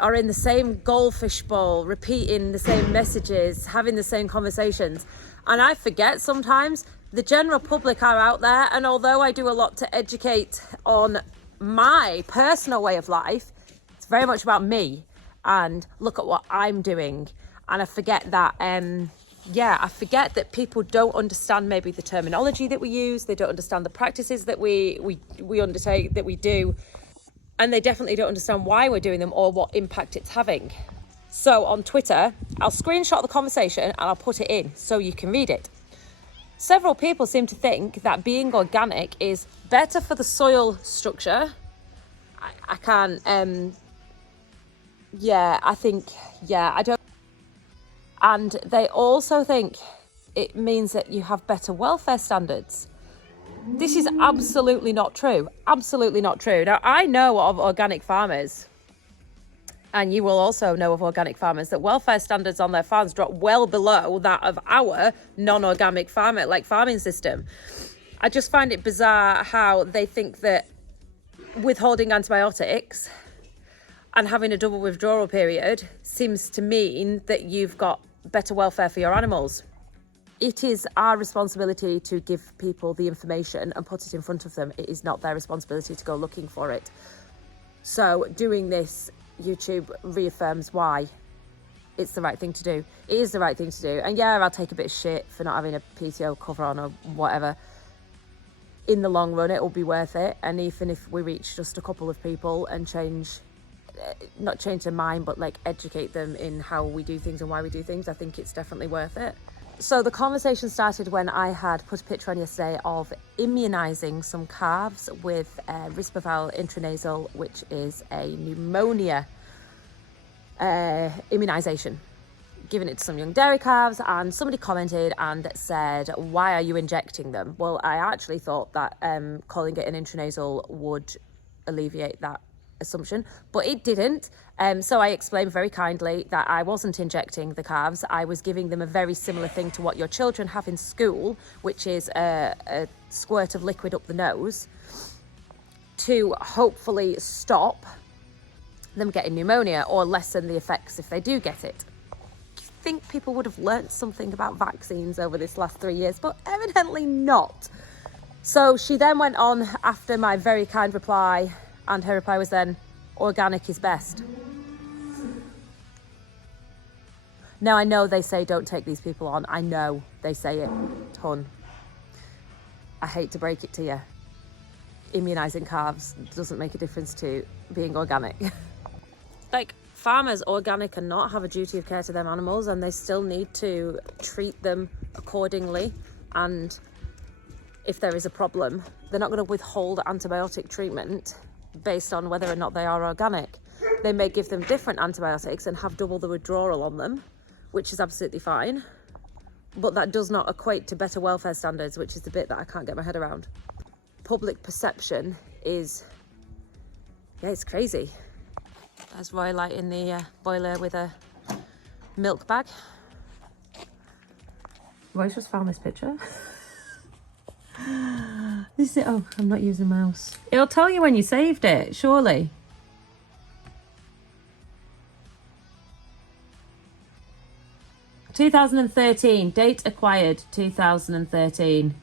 are in the same goldfish bowl, repeating the same messages, having the same conversations. And I forget sometimes the general public are out there, and although I do a lot to educate on my personal way of life, it's very much about me and look at what I'm doing. And I forget that, I forget that people don't understand maybe the terminology that we use. They don't understand the practices that we undertake, that we do. And they definitely don't understand why we're doing them or what impact it's having. So on Twitter, I'll screenshot the conversation and I'll put it in so you can read it. Several people seem to think that being organic is better for the soil structure. I can't, I don't. And they also think it means that you have better welfare standards. This is absolutely not true. Absolutely not true. Now, I know of organic farmers, and you will also know of organic farmers, that welfare standards on their farms drop well below that of our non-organic farming system. I just find it bizarre how they think that withholding antibiotics and having a double withdrawal period seems to mean that you've got better welfare for your animals. It is our responsibility to give people the information and put it in front of them. It is not their responsibility to go looking for it. So doing this, YouTube reaffirms why it's the right thing to do. It is the right thing to do. And yeah, I'll take a bit of shit for not having a PTO cover on or whatever. In the long run, it will be worth it. And even if we reach just a couple of people and not change their mind, but like educate them in how we do things and why we do things, I think it's definitely worth it. So the conversation started when I had put a picture on yesterday of immunising some calves with Risperdal intranasal, which is a pneumonia immunisation, giving it to some young dairy calves. And somebody commented and said, why are you injecting them? Well, I actually thought that calling it an intranasal would alleviate that assumption, but it didn't. So I explained very kindly that I wasn't injecting the calves. I was giving them a very similar thing to what your children have in school, which is a squirt of liquid up the nose to hopefully stop them getting pneumonia or lessen the effects if they do get it. I think people would have learnt something about vaccines over this last 3 years, but evidently not. So she then went on after my very kind reply, and her reply was then, organic is best. Now, I know they say don't take these people on. I know they say it, ton. I hate to break it to you. Immunising calves doesn't make a difference to being organic. Like, farmers, organic and not, have a duty of care to their animals, and they still need to treat them accordingly. And if there is a problem, they're not going to withhold antibiotic treatment based on whether or not they are organic. They may give them different antibiotics and have double the withdrawal on them, which is absolutely fine, but that does not equate to better welfare standards, which is the bit that I can't get my head around. Public perception is, it's crazy. There's Roy lighting the boiler with a milk bag. Roy's just found this picture. Oh, I'm not using a mouse. It'll tell you when you saved it, surely. (2013) date acquired 2013.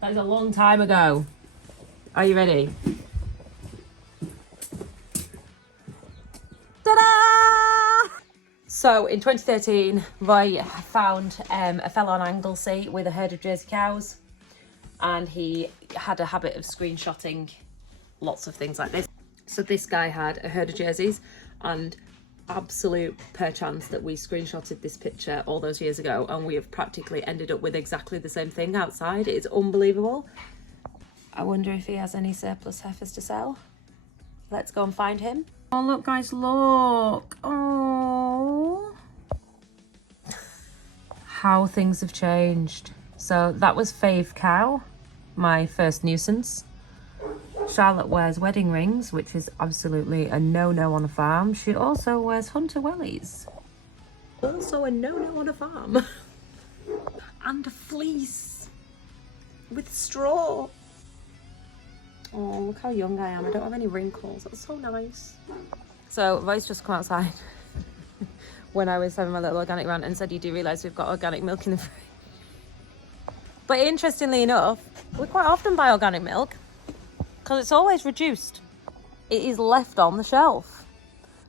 That is a long time ago. Are you ready? Ta-da! So in 2013, Roy found a fella on Anglesey with a herd of Jersey cows, and he had a habit of screenshotting lots of things like this. So this guy had a herd of Jerseys, and absolute perchance that we screenshotted this picture all those years ago, and we have practically ended up with exactly the same thing outside. It's unbelievable. I wonder if he has any surplus heifers to sell. Let's go and find him. Oh, look, guys, look. Oh. How things have changed. So that was Fave Cow, my first nuisance. Charlotte wears wedding rings, which is absolutely a no-no on a farm. She also wears hunter wellies. Also a no-no on a farm. And a fleece with straw. Oh, look how young I am. I don't have any wrinkles. That's so nice. So Roy's just come outside when I was having my little organic rant and said, you do realise we've got organic milk in the fridge. But interestingly enough, we quite often buy organic milk because it's always reduced. It is left on the shelf.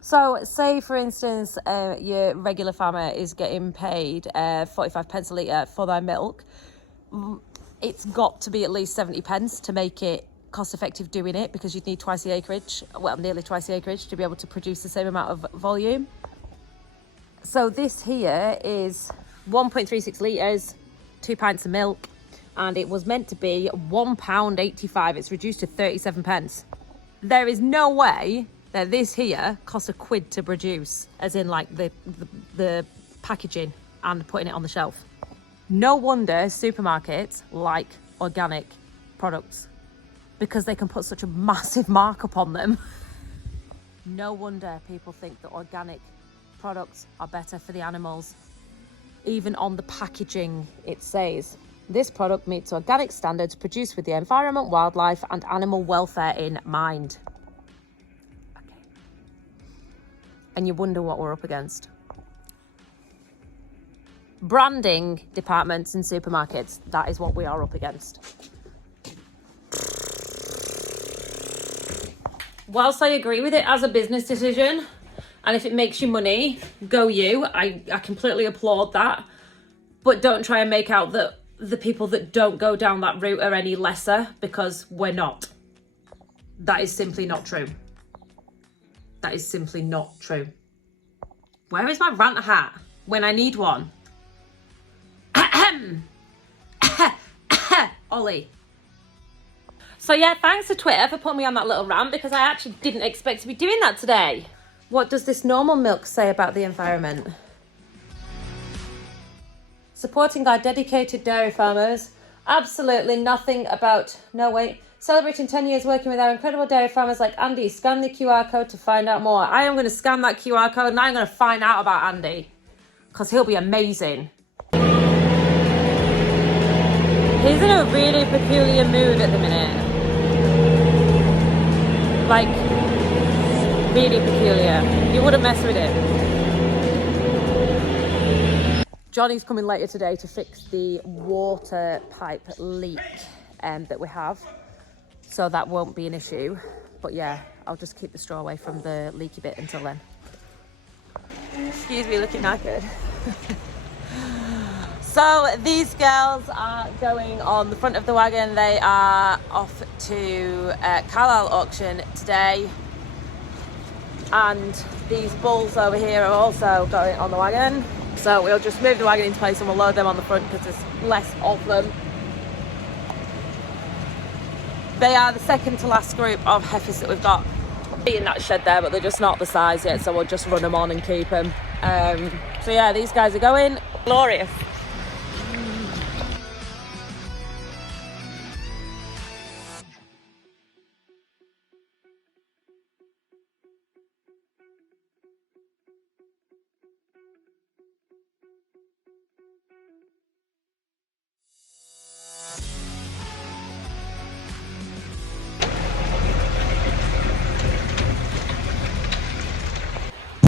So say, for instance, your regular farmer is getting paid 45 pence a litre for their milk. It's got to be at least 70 pence to make it cost effective doing it, because you'd need twice the acreage, well, nearly twice the acreage, to be able to produce the same amount of volume. So this here is 1.36 litres, 2 pints of milk, and it was meant to be £1.85. It's reduced to 37 pence. There is no way that this here costs a quid to produce, as in like the packaging and putting it on the shelf. No wonder supermarkets like organic products, because they can put such a massive markup on them. No wonder people think that organic products are better for the animals. Even on the packaging it says, this product meets organic standards, produced with the environment, wildlife and animal welfare in mind. Okay. And you wonder what we're up against. Branding departments in supermarkets, that is what we are up against. Whilst I agree with it as a business decision, and if it makes you money, go you. I completely applaud that. But don't try and make out that the people that don't go down that route are any lesser, because we're not. That is simply not true. That is simply not true. Where is my rant hat when I need one? Ollie. So yeah, thanks to Twitter for putting me on that little rant, because I actually didn't expect to be doing that today. What does this normal milk say about the environment? Supporting our dedicated dairy farmers. Absolutely nothing about... No, wait. Celebrating 10 years working with our incredible dairy farmers like Andy. Scan the QR code to find out more. I am going to scan that QR code and I'm going to find out about Andy, because he'll be amazing. He's in a really peculiar mood at the minute. Like, really peculiar. You wouldn't mess with it. Johnny's coming later today to fix the water pipe leak that we have. So that won't be an issue. But yeah, I'll just keep the straw away from the leaky bit until then. Excuse me, looking knackered. So these girls are going on the front of the wagon. They are off to Carlisle auction today. And these bulls over here are also going on the wagon. So we'll just move the wagon into place and we'll load them on the front because there's less of them. They are the second to last group of heifers that we've got in that shed there, but they're just not the size yet, so we'll just run them on and keep them. So yeah, these guys are going. Glorious.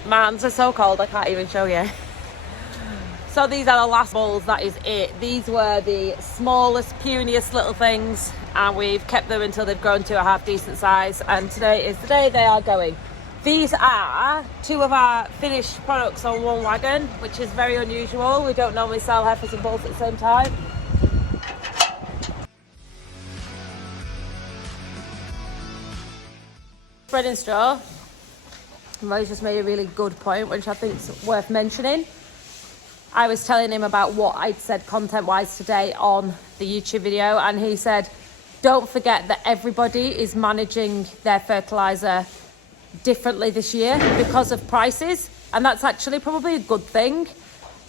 My hands are so cold I can't even show you. So these are the last bulls, that is it. These were the smallest, puniest little things, and we've kept them until they've grown to a half decent size, and today is the day they are going. These are two of our finished products on one wagon, which is very unusual. We don't normally sell heifers and bulls at the same time. Spreading straw. Roy's just made a really good point, which I think is worth mentioning. I was telling him about what I'd said content-wise today on the YouTube video, and he said, don't forget that everybody is managing their fertiliser differently this year because of prices, and that's actually probably a good thing,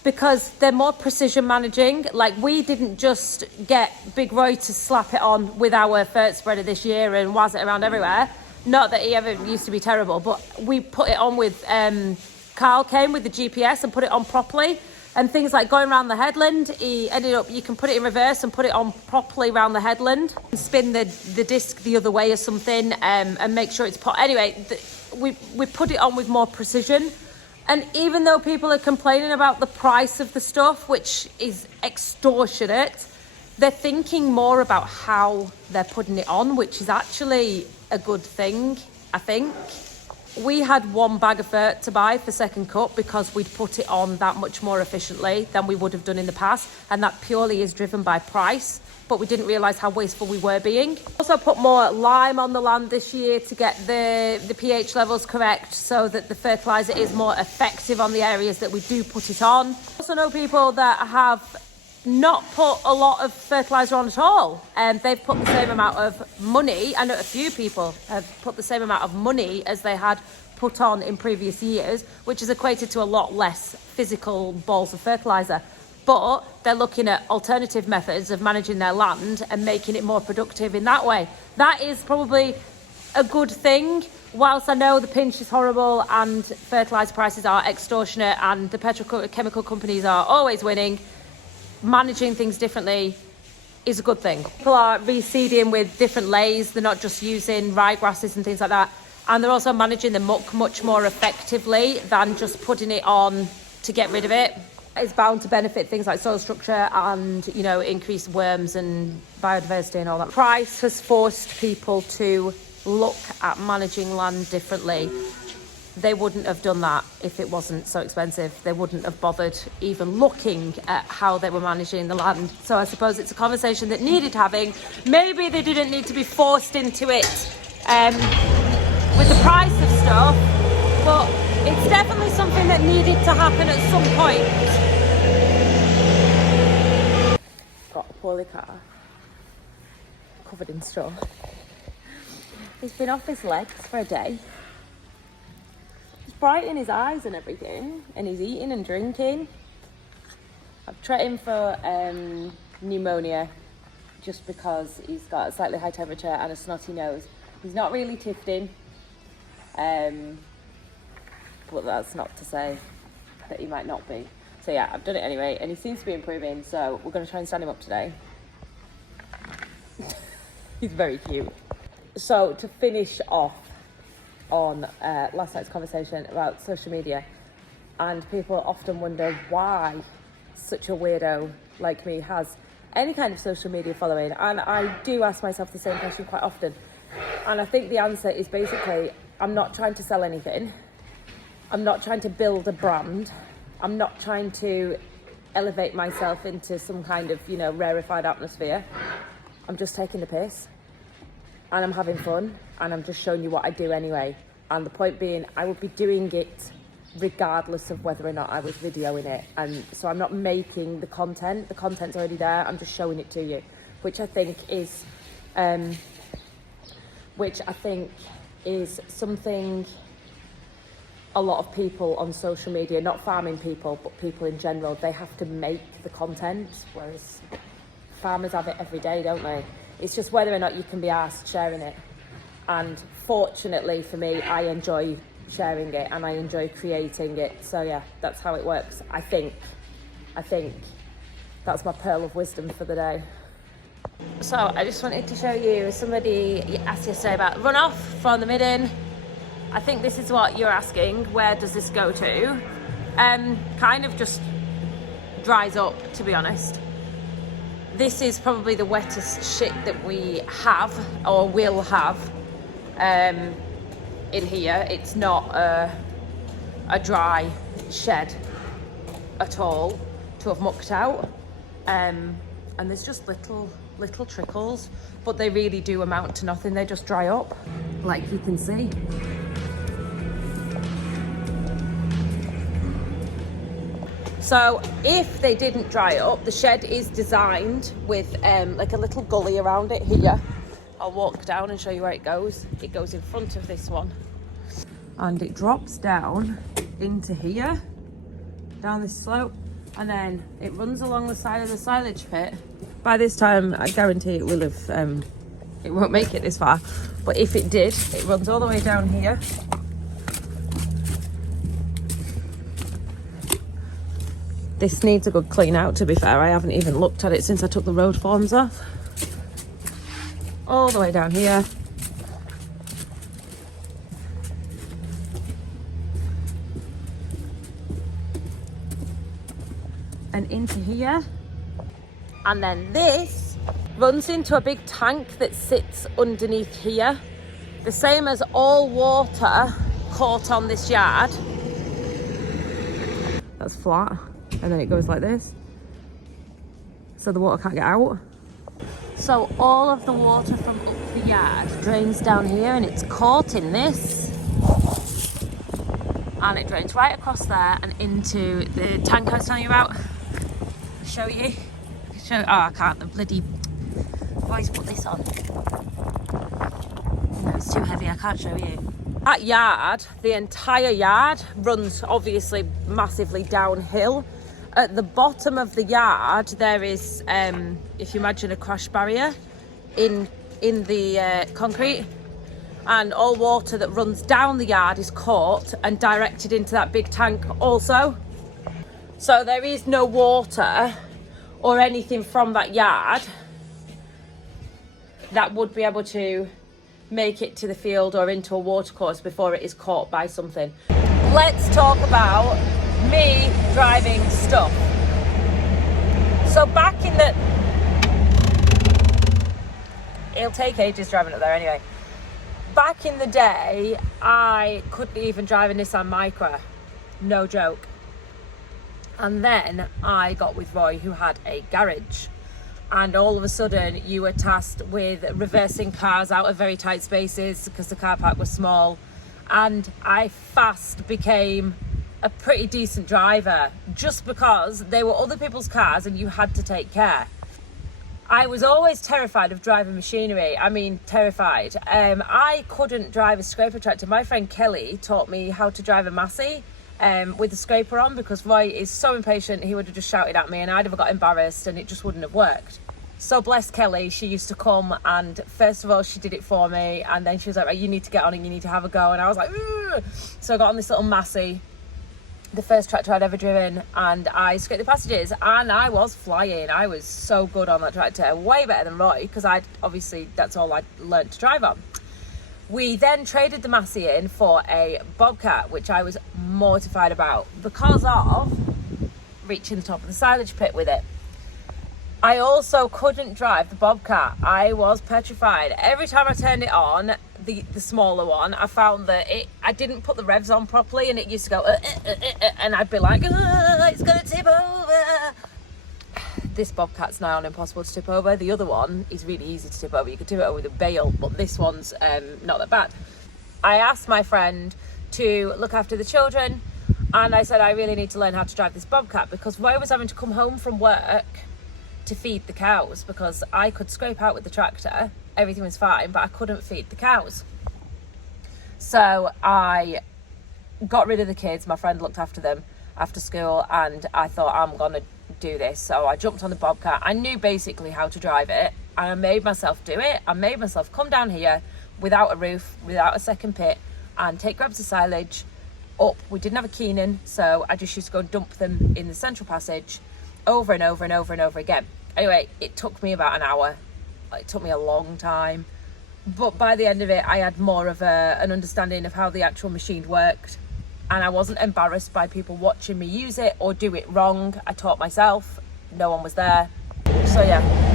because they're more precision managing. Like, we didn't just get Big Roy to slap it on with our fert spreader this year and waz it around everywhere. Not that he ever used to be terrible, but we put it on with, Carl came with the GPS and put it on properly. And things like going around the headland, he ended up, you can put it in reverse and put it on properly around the headland, and spin the disc the other way or something, and make sure it's put. Anyway, we put it on with more precision. And even though people are complaining about the price of the stuff, which is extortionate, they're thinking more about how they're putting it on, which is actually a good thing, I think. We had one bag of fur to buy for second cut because we'd put it on that much more efficiently than we would have done in the past. And that purely is driven by price, but we didn't realise how wasteful we were being. Also put more lime on the land this year to get the pH levels correct so that the fertiliser is more effective on the areas that we do put it on. I also know people that have not put a lot of fertiliser on at all, and they've put the same amount of money. I know a few people have put the same amount of money as they had put on in previous years, which is equated to a lot less physical balls of fertiliser. But they're looking at alternative methods of managing their land and making it more productive in that way. That is probably a good thing. Whilst I know the pinch is horrible and fertiliser prices are extortionate and the petrochemical companies are always winning, managing things differently is a good thing. People are reseeding with different lays. They're not just using ryegrasses and things like that. And they're also managing the muck much more effectively than just putting it on to get rid of it. It's bound to benefit things like soil structure and, you know, increase worms and biodiversity and all that. Price has forced people to look at managing land differently. They wouldn't have done that if it wasn't so expensive. They wouldn't have bothered even looking at how they were managing the land. So I suppose it's a conversation that needed having. Maybe they didn't need to be forced into it with the price of stuff, but it's definitely something that needed to happen at some point. Got a poorly car, covered in straw. He's been off his legs for a day. Bright in his eyes and everything, and he's eating and drinking. I've treated him for pneumonia just because he's got a slightly high temperature and a snotty nose. He's not really tifting, but that's not to say that he might not be. So yeah, I've done it anyway, and he seems to be improving, so we're going to try and stand him up today. He's very cute. So to finish off on last night's conversation about social media, and people often wonder why such a weirdo like me has any kind of social media following, and I do ask myself the same question quite often, and I think the answer is basically I'm not trying to sell anything, I'm not trying to build a brand, I'm not trying to elevate myself into some kind of, you know, rarefied atmosphere. I'm just taking the piss and I'm having fun, and I'm just showing you what I do anyway. And the point being, I would be doing it regardless of whether or not I was videoing it. And so I'm not making the content. The content's already there. I'm just showing it to you, which I think is something a lot of people on social media, not farming people, but people in general, they have to make the content, whereas farmers have it every day, don't they? It's just whether or not you can be asked sharing it. And fortunately for me, I enjoy sharing it and I enjoy creating it. So yeah, that's how it works. I think that's my pearl of wisdom for the day. So I just wanted to show you, somebody asked yesterday about runoff from the midden. I think this is what you're asking. Where does this go to? Kind of just dries up, to be honest. This is probably the wettest shit that we have or will have in here. It's not a dry shed at all to have mucked out, and there's just little trickles, but they really do amount to nothing. They just dry up, like you can see. So if they didn't dry up, the shed is designed with like a little gully around it here. I'll walk down and show you where it goes. It goes in front of this one. And it drops down into here, down this slope, and then it runs along the side of the silage pit. By this time, I guarantee it will have, it won't make it this far, but if it did, it runs all the way down here. This needs a good clean out, to be fair. I haven't even looked at it since I took the road forms off. All the way down here. And into here. And then this runs into a big tank that sits underneath here. The same as all water caught on this yard. That's flat. And then it goes like this. So the water can't get out. So all of the water from up the yard drains down here and it's caught in this. And it drains right across there and into the tank I was telling you about. I'll show you. Oh, I can't. The bloody... Why's put this on? No, it's too heavy. I can't show you. That yard, the entire yard, runs obviously massively downhill. At the bottom of the yard, there is, if you imagine a crash barrier in the concrete, and all water that runs down the yard is caught and directed into that big tank also. So there is no water or anything from that yard that would be able to make it to the field or into a watercourse before it is caught by something. Let's talk about me driving stuff. So back in the... It'll take ages driving up there anyway. Back in the day, I couldn't even drive a Nissan Micra. No joke. And then I got with Roy, who had a garage. And all of a sudden, you were tasked with reversing cars out of very tight spaces because the car park was small. And I fast became a pretty decent driver just because they were other people's cars and you had to take care. I was always terrified of driving machinery. I mean, terrified. I couldn't drive a scraper tractor. My friend Kelly taught me how to drive a Massey with the scraper on because Roy is so impatient, he would have just shouted at me and I'd have got embarrassed and it just wouldn't have worked. So bless Kelly, she used to come and first of all she did it for me and then she was like, right, you need to get on and you need to have a go, and I was like, ugh. So I got on this little Massey, the first tractor I'd ever driven, and I scraped the passages and I was flying. I was so good on that tractor, way better than Roy because obviously that's all I'd learnt to drive on. We then traded the Massey in for a Bobcat, which I was mortified about because of reaching the top of the silage pit with it. I also couldn't drive the Bobcat. I was petrified. Every time I turned it on, the smaller one, I found that I didn't put the revs on properly and it used to go and I'd be like, it's gonna tip over. This Bobcat's now impossible to tip over. The other one is really easy to tip over. You can tip it over with a bale, but this one's not that bad. I asked my friend to look after the children and I said I really need to learn how to drive this Bobcat because Roy was having to come home from work to feed the cows because I could scrape out with the tractor, everything was fine, but I couldn't feed the cows. So I got rid of the kids, my friend looked after them after school, and I thought I'm gonna do this. So I jumped on the Bobcat. I knew basically how to drive it and I made myself do it. I made myself come down here without a roof, without a second pit, and take grabs of silage up. We didn't have a Keenan, so I just used to go and dump them in the central passage over and over and over and over again. Anyway, it took me about an hour. It took me a long time, but by the end of it I had more of an understanding of how the actual machine worked and I wasn't embarrassed by people watching me use it or do it wrong. I taught myself, no one was there. So yeah.